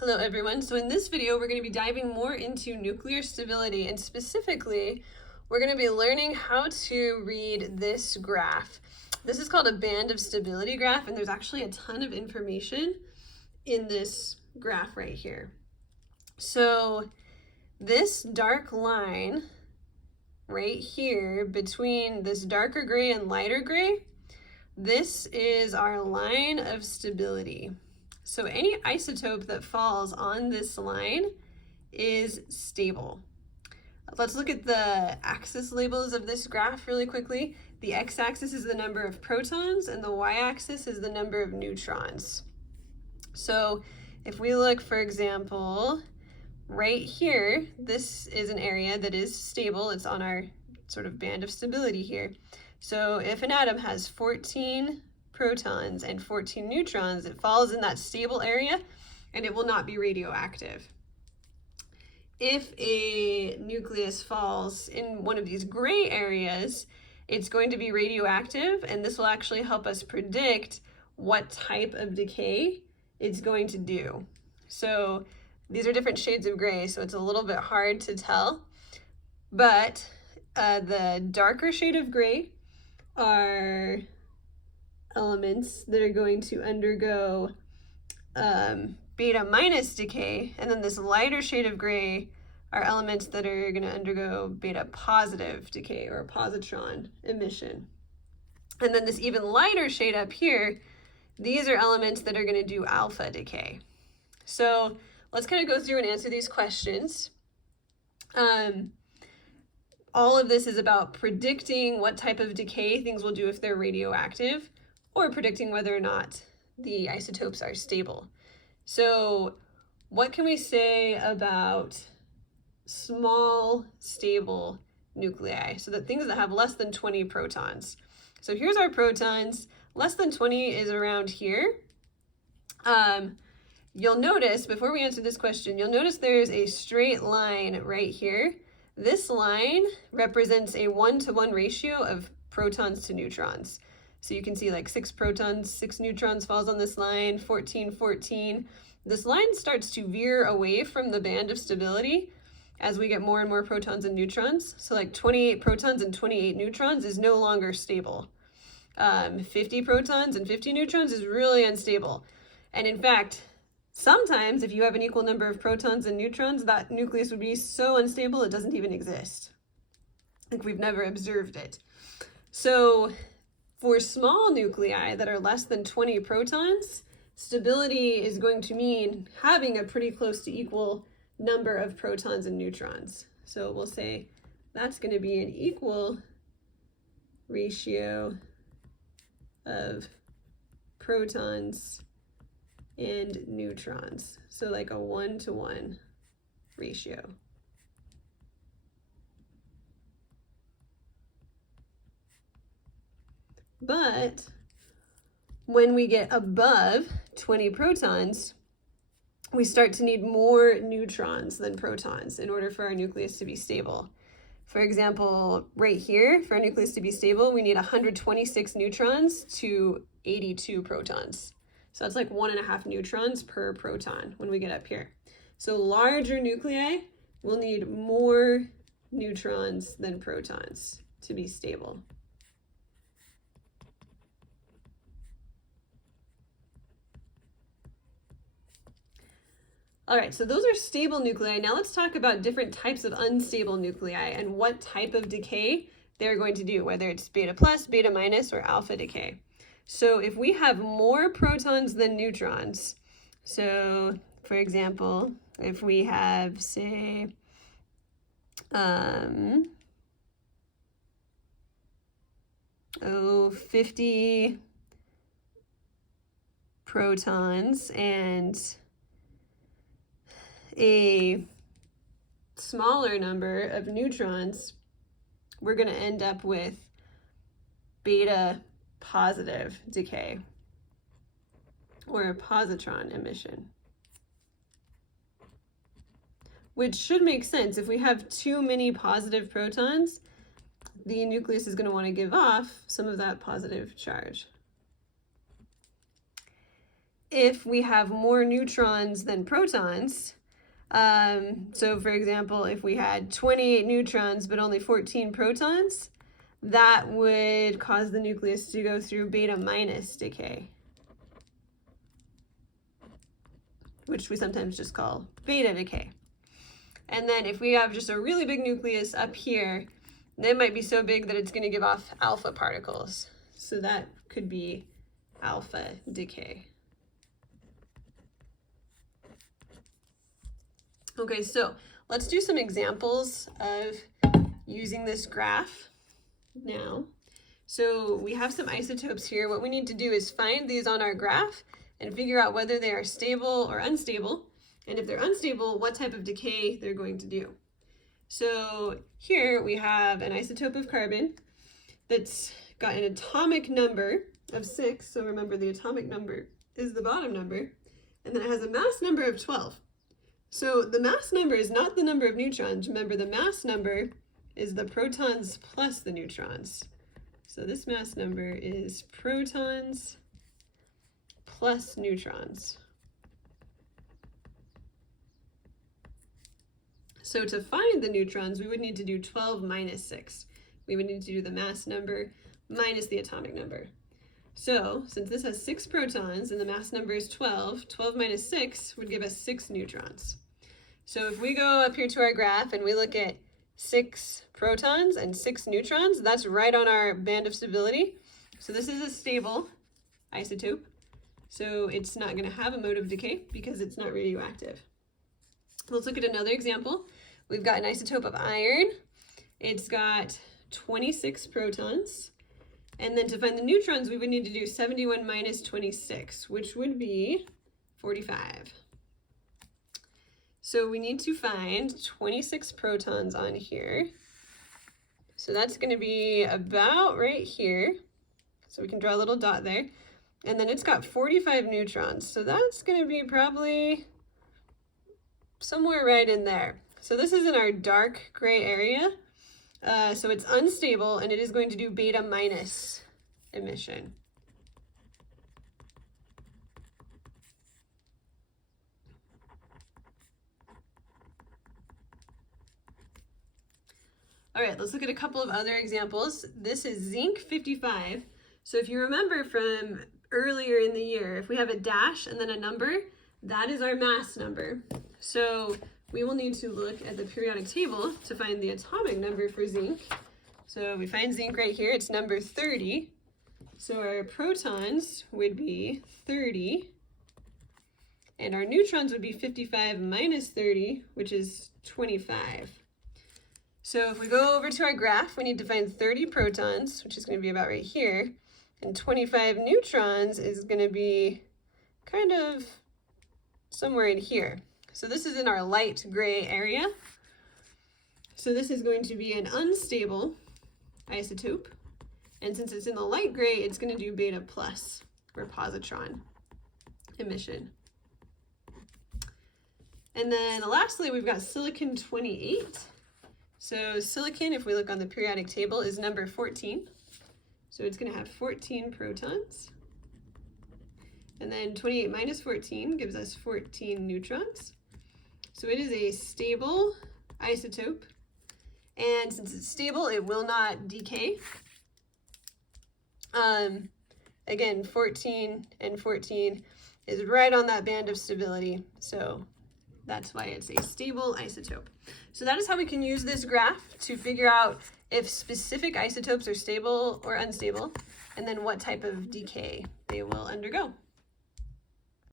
Hello everyone. So in this video, we're going to be diving more into nuclear stability, and specifically, we're going to be learning how to read this graph. This is called a band of stability graph, and there's actually a ton of information in this graph right here. So this dark line right here between this darker gray and lighter gray, this is our line of stability. So any isotope that falls on this line is stable. Let's look at the axis labels of this graph really quickly. The x-axis is the number of protons and the y-axis is the number of neutrons. So if we look, for example, right here, this is an area that is stable. It's on our sort of band of stability here. So if an atom has 14 protons and 14 neutrons, it falls in that stable area and it will not be radioactive. If a nucleus falls in one of these gray areas, it's going to be radioactive, and this will actually help us predict what type of decay it's going to do. So these are different shades of gray, so it's a little bit hard to tell, but the darker shade of gray are elements that are going to undergo beta minus decay, and then this lighter shade of gray are elements that are going to undergo beta positive decay or positron emission. And then this even lighter shade up here, these are elements that are going to do alpha decay. So let's kind of go through and answer these questions. All of this is about predicting what type of decay things will do if they're radioactive, or predicting whether or not the isotopes are stable. So what can we say about small stable nuclei? So that things that have less than 20 protons. So here's our protons. Less than 20 is around here. You'll notice, before we answer this question, you'll notice there's a straight line right here. This line represents a 1-to-1 ratio of protons to neutrons. So you can see like 6 protons, 6 neutrons falls on this line, 14, 14. This line starts to veer away from the band of stability as we get more and more protons and neutrons. So like 28 protons and 28 neutrons is no longer stable. 50 protons and 50 neutrons is really unstable. And in fact, sometimes if you have an equal number of protons and neutrons, that nucleus would be so unstable it doesn't even exist. Like we've never observed it. So for small nuclei that are less than 20 protons, stability is going to mean having a pretty close to equal number of protons and neutrons. So we'll say that's going to be an equal ratio of protons and neutrons. So like a 1-to-1 ratio. But when we get above 20 protons, we start to need more neutrons than protons in order for our nucleus to be stable. For example, right here, for our nucleus to be stable, we need 126 neutrons to 82 protons. So that's like 1.5 neutrons per proton when we get up here. So larger nuclei will need more neutrons than protons to be stable. All right, so those are stable nuclei. Now let's talk about different types of unstable nuclei and what type of decay they're going to do, whether it's beta plus, beta minus, or alpha decay. So if we have more protons than neutrons, so for example, if we have, say, 50 protons and a smaller number of neutrons, we're going to end up with beta positive decay or positron emission, which should make sense. If we have too many positive protons, the nucleus is going to want to give off some of that positive charge. if we have more neutrons than protons. So for example, if we had 28 neutrons but only 14 protons, that would cause the nucleus to go through beta minus decay, which we sometimes just call beta decay. And then if we have just a really big nucleus up here, it might be so big that it's going to give off alpha particles. So that could be alpha decay. Okay, so let's do some examples of using this graph now. So we have some isotopes here. What we need to do is find these on our graph and figure out whether they are stable or unstable. And if they're unstable, what type of decay they're going to do. So here we have an isotope of carbon that's got an atomic number of 6. So remember, the atomic number is the bottom number. And then it has a mass number of 12. So the mass number is not the number of neutrons. Remember, the mass number is the protons plus the neutrons. So this mass number is protons plus neutrons. So to find the neutrons, we would need to do 12 minus 6. We would need to do the mass number minus the atomic number. So since this has 6 protons and the mass number is 12, 12 minus 6 would give us 6 neutrons. So if we go up here to our graph and we look at 6 protons and 6 neutrons, that's right on our band of stability. So this is a stable isotope. So it's not going to have a mode of decay because it's not radioactive. Let's look at another example. We've got an isotope of iron. It's got 26 protons. And then to find the neutrons, we would need to do 71 minus 26, which would be 45. So we need to find 26 protons on here. So that's going to be about right here. So we can draw a little dot there. And then it's got 45 neutrons. So that's going to be probably somewhere right in there. So this is in our dark gray area. So it's unstable and it is going to do beta minus emission. All right, let's look at a couple of other examples. This is zinc 55. So if you remember from earlier in the year, if we have a dash and then a number, that is our mass number. So we will need to look at the periodic table to find the atomic number for zinc. So we find zinc right here, it's number 30. So our protons would be 30, and our neutrons would be 55 minus 30, which is 25. So if we go over to our graph, we need to find 30 protons, which is going to be about right here, and 25 neutrons is going to be kind of somewhere in here. So this is in our light gray area. So this is going to be an unstable isotope. And since it's in the light gray, it's going to do beta plus, or positron emission. And then lastly, we've got silicon 28. So silicon, if we look on the periodic table, is number 14. So it's going to have 14 protons. And then 28 minus 14 gives us 14 neutrons. So it is a stable isotope. And since it's stable, it will not decay. Again, 14 and 14 is right on that band of stability. So that's why it's a stable isotope. So that is how we can use this graph to figure out if specific isotopes are stable or unstable, and then what type of decay they will undergo.